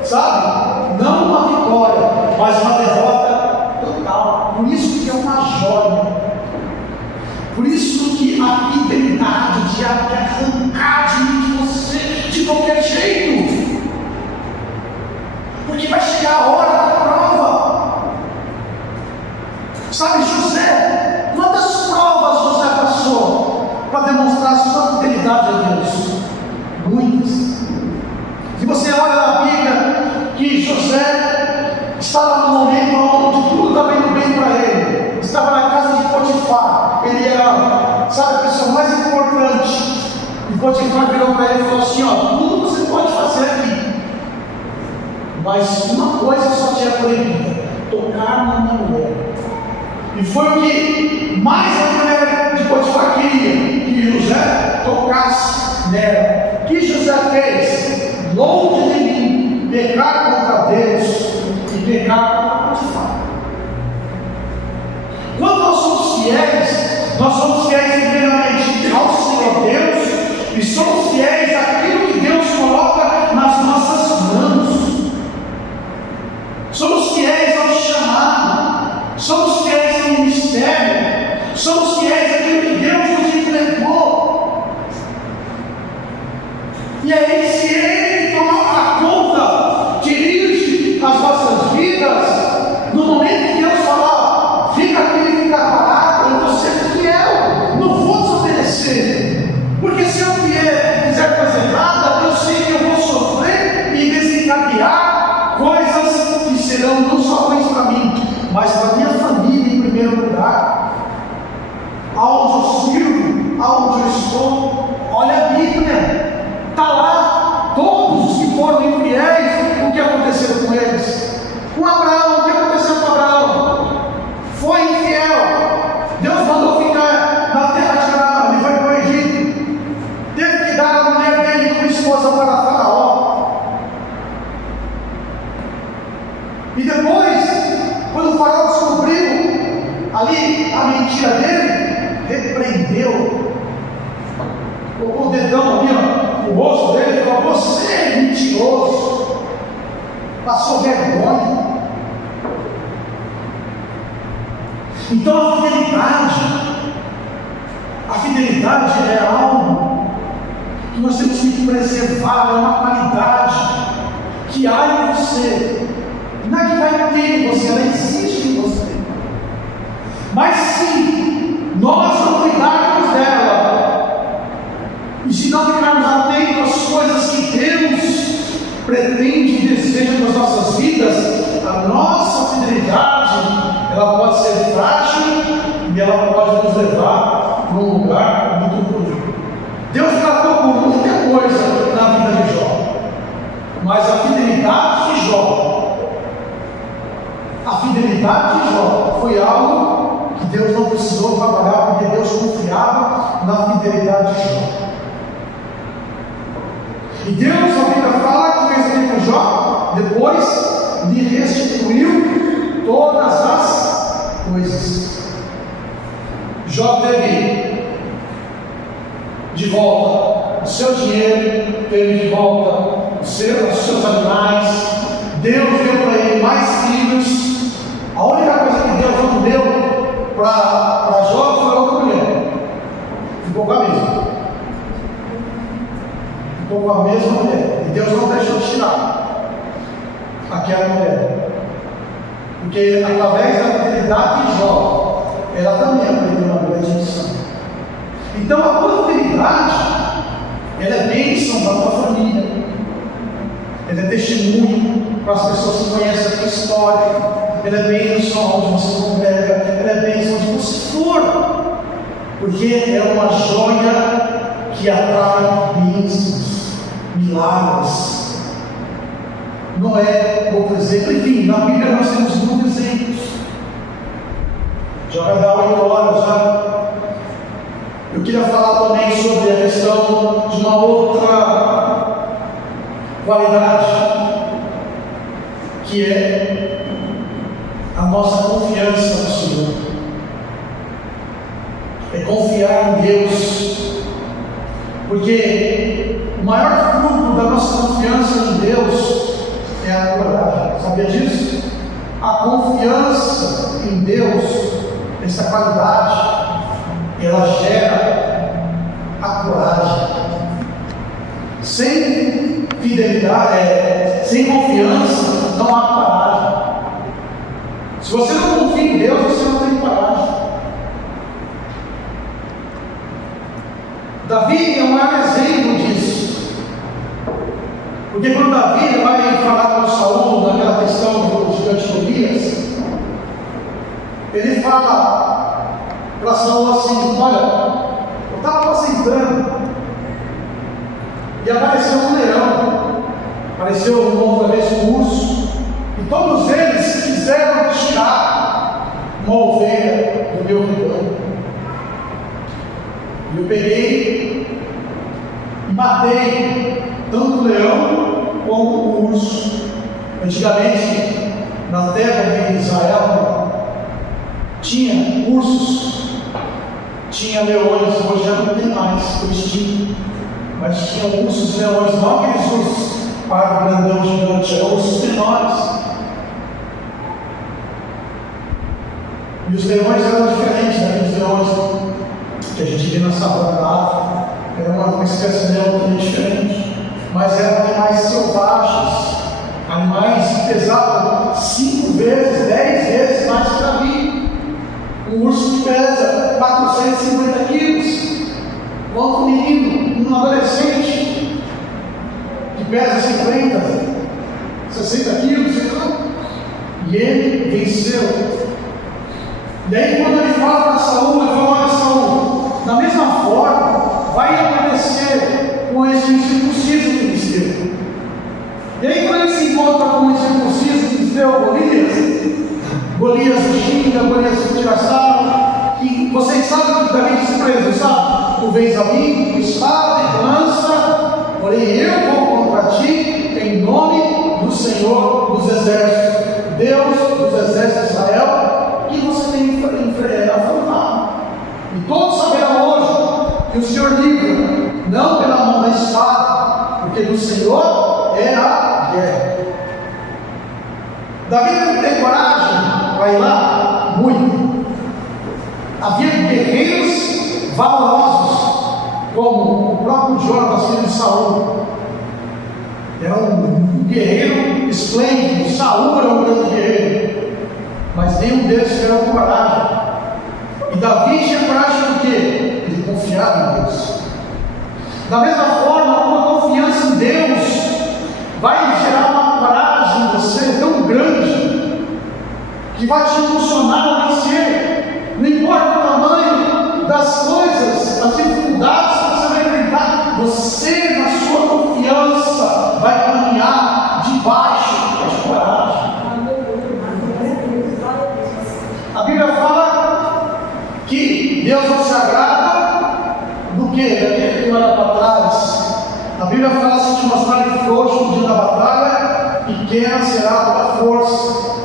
sabe? Não uma vitória, mas uma derrota total. Por isso que é uma joia. Por isso que a fidelidade, o diabo quer arrancar de você de qualquer jeito. Porque vai chegar a hora da prova. Sabe, José, quantas provas José passou para demonstrar sua fidelidade a Deus? Muitas. E você olha na Bíblia que José estava no momento onde tudo estava indo bem para ele. Estava na casa de Potifar. Ele era, sabe, a pessoa mais importante. E Potifar virou para ele e falou assim: ó, tudo você pode fazer aqui, mas uma coisa só te é proibida: tocar na minha mulher. E foi o que mais a mulher de Potifar queria que José tocasse nela. O que José fez? Longe de mim pecar contra Deus e pecar contra Potifar. Quando nós somos fiéis primeiramente ao Senhor Deus e somos fiéis àquilo que Deus coloca nas nossas mãos. Somos fiéis ao chamado, somos fiéis ao ministério, somos fiéis àquilo que Deus nos entregou. E aí, se Ele tomar a conta, dirige as nossas vidas, no momento que Deus falar, fica aqui, fica parado, eu vou ser fiel, não vou desobedecer. Porque se eu fizer coisa errada, eu sei que eu vou sofrer e desencadear coisas que serão não só ruins para mim, mas para minha família em primeiro lugar. Aonde eu sirvo, aonde eu estou, olha a Bíblia, está lá, todos os que foram infiéis, o que aconteceu com eles? Com Abraão, o que aconteceu com Abraão? Foi infiel, Deus mandou ficar na terra de Canaã, ele foi para o Egito, teve que dar a mulher dele como esposa para Faraó. E depois, quando o Faraó descobriu ali a mentira dele, repreendeu, colocou o dedão ali, ó, no rosto dele e falou: você é mentiroso, passou vergonha. Então a fidelidade é algo que nós temos que preservar, é uma qualidade que há em você, não é que vai ter em você, ela existe em você. Mas se nós não cuidarmos dela, e se não ficarmos atentos às coisas que Deus pretende e deseja nas nossas vidas, a nossa fidelidade, ela pode ser frágil e ela pode nos levar para um lugar muito ruim. Deus tratou com muita coisa na vida de Jó, mas a fidelidade de Jó foi algo que Deus não precisou trabalhar, porque Deus confiava na fidelidade de Jó. E Deus, a Bíblia fala que fez aqui com Jó, depois lhe restituiu todas as coisas. Jó teve de volta o seu dinheiro, teve de volta os seus animais. Deus deu para ele mais filhos. A única coisa que Deus não deu para Jó foi outra mulher. Ficou com a mesma. Ficou com a mesma mulher. E Deus não deixou de tirar aquela mulher. Porque através da fidelidade de Jó, ela também aprendeu uma grande lição. Então a tua fidelidade, ela é bênção para a tua família. Ela é testemunho para as pessoas que conhecem a tua história. Ela é bênção onde você congrega. Ela é bênção onde você for. Porque é uma joia que atrai bênçãos, milagres. Não é outro exemplo. Enfim, na Bíblia nós temos muitos exemplos. Já vai dar 8 horas já. Eu queria falar também sobre a questão de uma outra qualidade, que é a nossa confiança no Senhor. É confiar em Deus, porque o maior fruto da nossa confiança em Deus é a coragem. Sabia disso? A confiança em Deus, essa qualidade, ela gera a coragem. Sem fidelidade, sem confiança, não há coragem. Se você não confia em Deus, você não tem coragem. Davi é o maior exemplo disso. Porque quando Davi vai falar com Saul naquela questão do gigante Golias, ele fala para Saul assim: olha, eu estava apacentando e apareceu um leão, apareceu uma outra vez um urso, e todos eles quiseram tirar uma ovelha do meu rebanho. matei tanto o leão como o urso. Antigamente, na terra de Israel, tinha ursos, tinha leões, hoje já não tem mais, foi extinto, mas tinha ursos e leões, não aqueles ursos pardo, grandão, gigante, eram ursos menores. E os leões eram diferentes daqueles leões que a gente vê na savana da África. Era uma espécie de leão também diferente, mas eram animais selvagens, animais que pesavam 5 vezes, 10 vezes mais que a vida. Um urso que pesa 450 quilos, quanto um menino, um adolescente que pesa 50, 60 quilos, e ele venceu. E aí quando ele fala para Saul, ele fala: olha, Saul, da mesma forma vai acontecer com esse incircunciso filisteu. E aí quando ele se encontra com o incircunciso filisteu, Golias o xinga, Golias o tira sarro, e vocês sabem que Davi disse para ele, sabe? Tu vens a mim, espada e lança, porém eu vou contra ti em nome do Senhor dos exércitos, Deus dos exércitos de Israel, que você tem afrontado. E todos saberão hoje que o Senhor livra, não pela mão da espada, porque do Senhor é a guerra. Davi não tem coragem, vai lá, muito. Havia guerreiros valorosos, como o próprio Jonatas, filho de Saul. Era um guerreiro esplêndido. Saul era um grande guerreiro, mas nenhum deles tiveram coragem. E Davi tinha coragem do quê? Ele confiava em Deus. Da mesma forma, uma confiança em Deus vai gerar uma coragem em você tão grande que vai te impulsionar a vencer. Não importa o tamanho das coisas, as dificuldades que você vai enfrentar, você, na sua confiança, vai caminhar debaixo de coragem. A Bíblia fala que Deus não se agrada do que? Daquele que olha para trás. A Bíblia fala: se te mostrarem frouxo no dia da batalha, pequena será a tua força.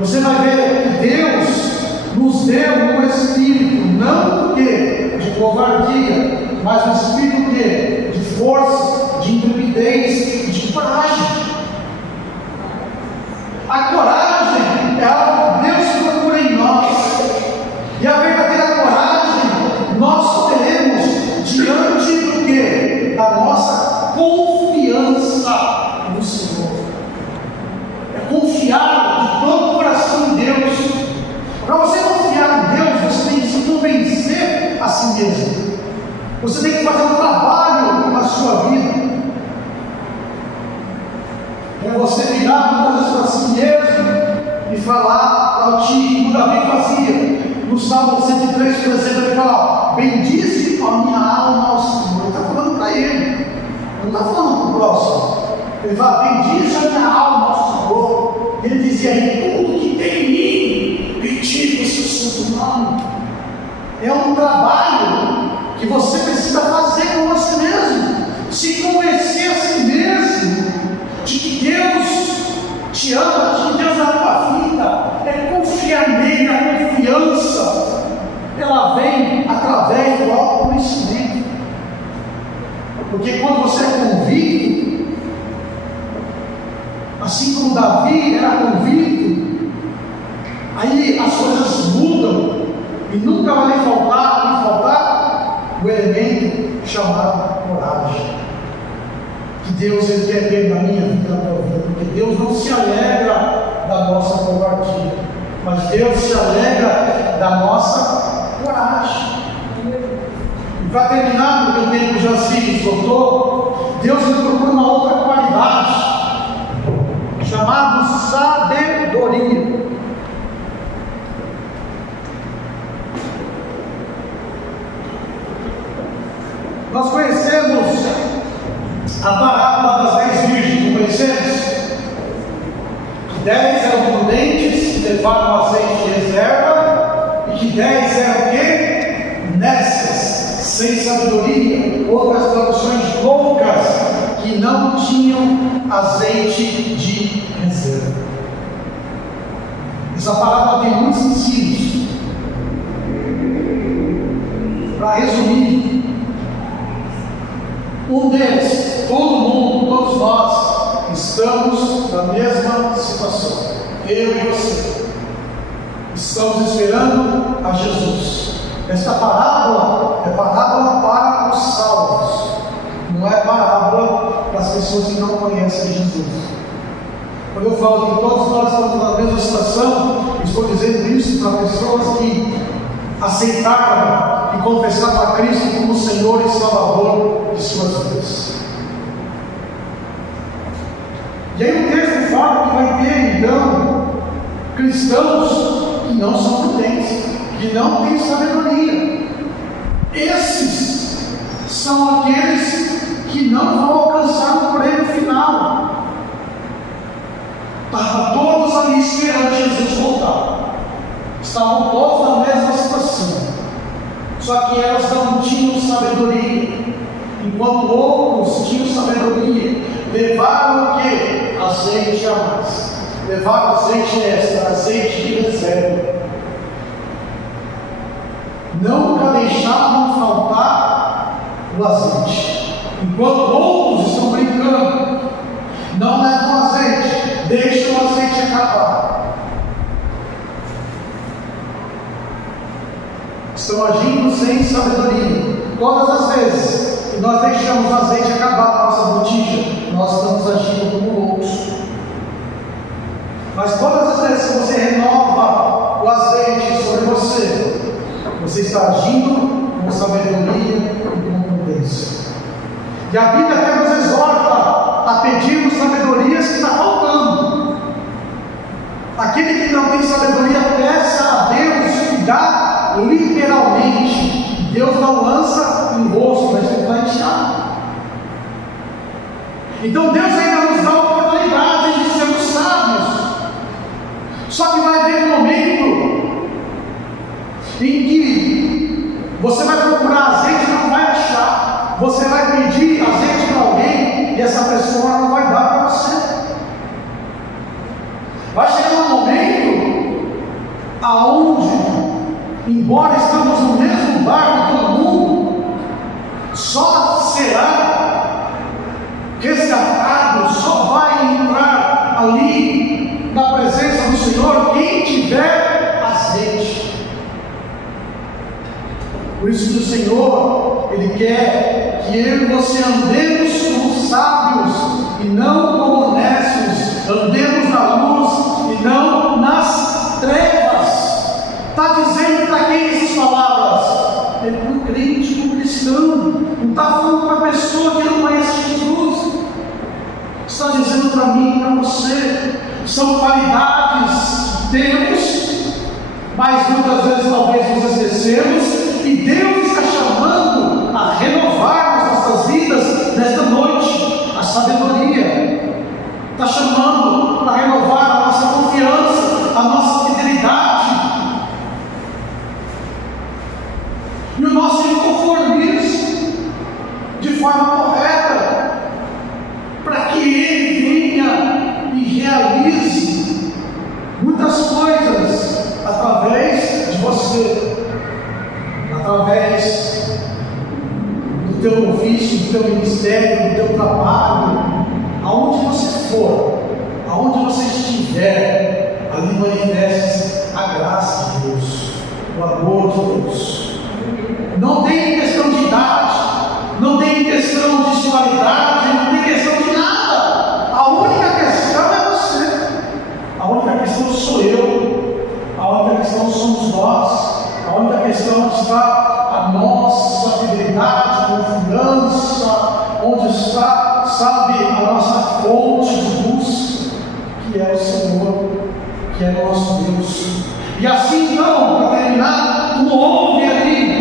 Você vai ver que Deus nos deu um espírito, não do que? De covardia, mas um espírito que? De força, de intrepidez e de coragem. A coragem é algo que Deus procura em nós, e a verdadeira coragem nós teremos diante do que? Da nossa confiança no Senhor. É confiar de todo o coração em Deus. Para você confiar em Deus, você tem que se convencer a si mesmo. Você tem que fazer um trabalho na sua vida. É você virar muitas vezes para si mesmo e falar para ti, como Davi fazia. No Salmo 103, por exemplo, ele fala: bendize a minha alma ao Senhor. Ele está falando para ele, não está falando para o próximo. Ele fala: bendize a minha alma ao Senhor. Ele dizia: em tudo que tem em mim, bendize o seu santo nome. É um trabalho que você precisa fazer com você mesmo, se convencer a si mesmo de que Deus te ama, de que Deus é a tua vida. É confiar nele. A confiança, ela vem através do autoconhecimento, porque quando você é convicto, assim como Davi era convicto, aí as coisas mudam e nunca vai lhe faltar o elemento chamado coragem, que Deus ele quer ver na minha vida, na tua vida, porque Deus não se alegra da nossa covardia, mas Deus se alegra da nossa coragem. E para terminar, porque o tempo já se esgotou, Deus nos procura uma outra qualidade, chamada sabedoria. Nós conhecemos a parábola das 10 virgens, não conhecemos? 10 eram prudentes, que levaram azeite de reserva, e que 10 eram o quê? Nécias, sem sabedoria. Outras traduções, loucas. bodegas que não tinham azeite de reserva. Essa parábola tem muitos ensinos. Para resumir, um deles, todo mundo, todos nós, estamos na mesma situação. Eu e você. Estamos esperando a Jesus. Esta parábola é parábola para os salvos. Não é parábola para as pessoas que não conhecem Jesus. Quando eu falo que todos nós estamos na mesma situação, estou dizendo isso para pessoas que aceitaram e confessaram a Cristo como Senhor e Salvador de suas vidas. E aí o texto fala que vai ter então cristãos que não são prudentes, que não têm sabedoria. Esses são aqueles que não vão alcançar o prêmio final. Estavam todos ali esperando Jesus voltar. Estavam todos na mesma situação. Só que elas não tinham sabedoria. Enquanto outros tinham sabedoria, levaram o quê? Azeite a mais. Levaram azeite extra, azeite de reserva. Nunca deixavam faltar o azeite. Enquanto outros estão brincando, não levam azeite, deixam o azeite acabar. Estão agindo sem sabedoria. Todas as vezes que nós deixamos o azeite acabar na nossa botija, nós estamos agindo como loucos. Mas todas as vezes que você renova o azeite sobre você, você está agindo com sabedoria e com prudência. E a Bíblia até nos exorta a pedirmos sabedorias que está faltando. Aquele que não tem sabedoria, peça a Deus e dá literalmente. Deus não lança em rosto, mas Ele vai enxar. Então Deus ainda nos dá a oportunidade de sermos sábios. Só que vai haver um momento em que você vai procurar azeite e não vai achar. Você vai pedir azeite para alguém e essa pessoa não vai dar para você. Vai chegar um momento aonde, embora estamos no mesmo barco todo mundo, só será resgatado, só vai entrar ali na presença do Senhor quem tiver azeite. Por isso que o Senhor, Ele quer que eu e você andemos como sábios e não como honestos, andemos na luz e não nas trevas. Está dizendo para quem essas palavras? É para o crente, para o cristão. Não está falando para a pessoa que não conhece Jesus. Está dizendo para mim e para você. São qualidades que temos, mas muitas vezes talvez nos esquecemos. E Deus está chamando a renovar as nossas vidas nesta noite. A sabedoria está chamando para renovar a nossa confiança, a nossa fidelidade e o nosso inconformismo de forma correta, para que Ele venha e realize muitas coisas através de você, através do teu ofício, do teu ministério, do teu trabalho, aonde você for, aonde você estiver, ali manifeste a graça de Deus, o amor de Deus. Não tem questão de idade, não tem questão de escolaridade, não tem questão de nada. A única questão é você, a única questão sou eu, a única questão somos nós. A única questão está a nossa fidelidade, confiança, onde está, sabe, a nossa fonte de luz, que é o Senhor, que é o nosso Deus. E assim então, para terminar, como houve ali,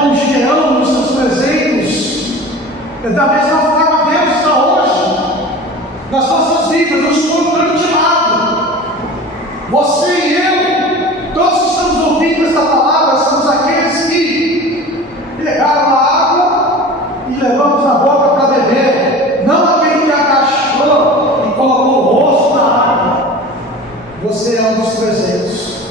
com Gideão nos seus presentes, da mesma forma Deus está hoje, nas nossas vidas, eu estou durante lado, você e eu, todos que estamos ouvindo esta palavra, somos aqueles que pegaram a água é um dos 300.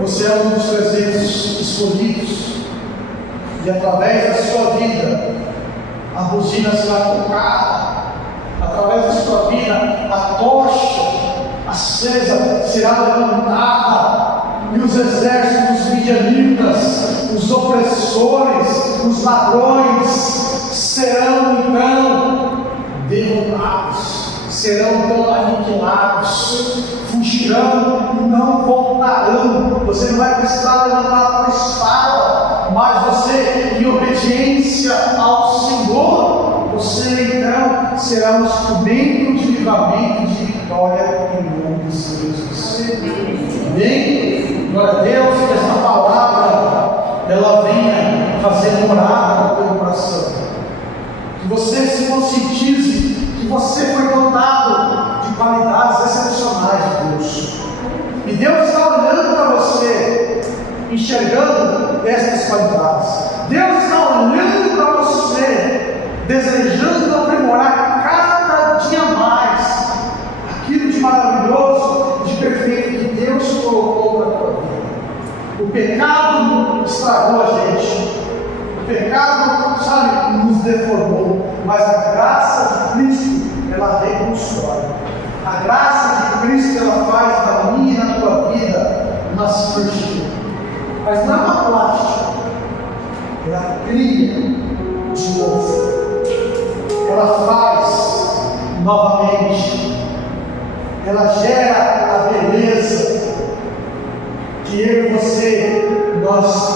Você é um dos 300 escolhidos. E através da sua vida, a buzina será tocada. Através da sua vida, a tocha acesa será levantada. E os exércitos midianitas, os opressores, os ladrões, serão então derrotados, serão então aniquilados, fugirão e não voltarão. Você não vai precisar levantar a espada, mas você, em obediência ao Senhor, você então será um instrumento de livramento e de vitória em nome de Jesus. Amém? Glória a Deus, que esta palavra ela venha fazer morada no teu coração. Que você se conscientize que você foi dotado de qualidades excepcionais de Deus. E Deus está olhando para você, enxergando estas qualidades. Deus está olhando para você, desejando aprimorar cada dia mais aquilo de maravilhoso, de perfeito que Deus colocou na tua vida. O pecado estragou a gente. O pecado, sabe, nos deformou. Mas a graça de Cristo, ela reconstrói. A graça de Cristo, ela faz na minha e na tua vida uma cirurgia. Mas não é uma plástica. Ela cria de novo. Ela faz novamente. Ela gera a beleza que eu e você, nós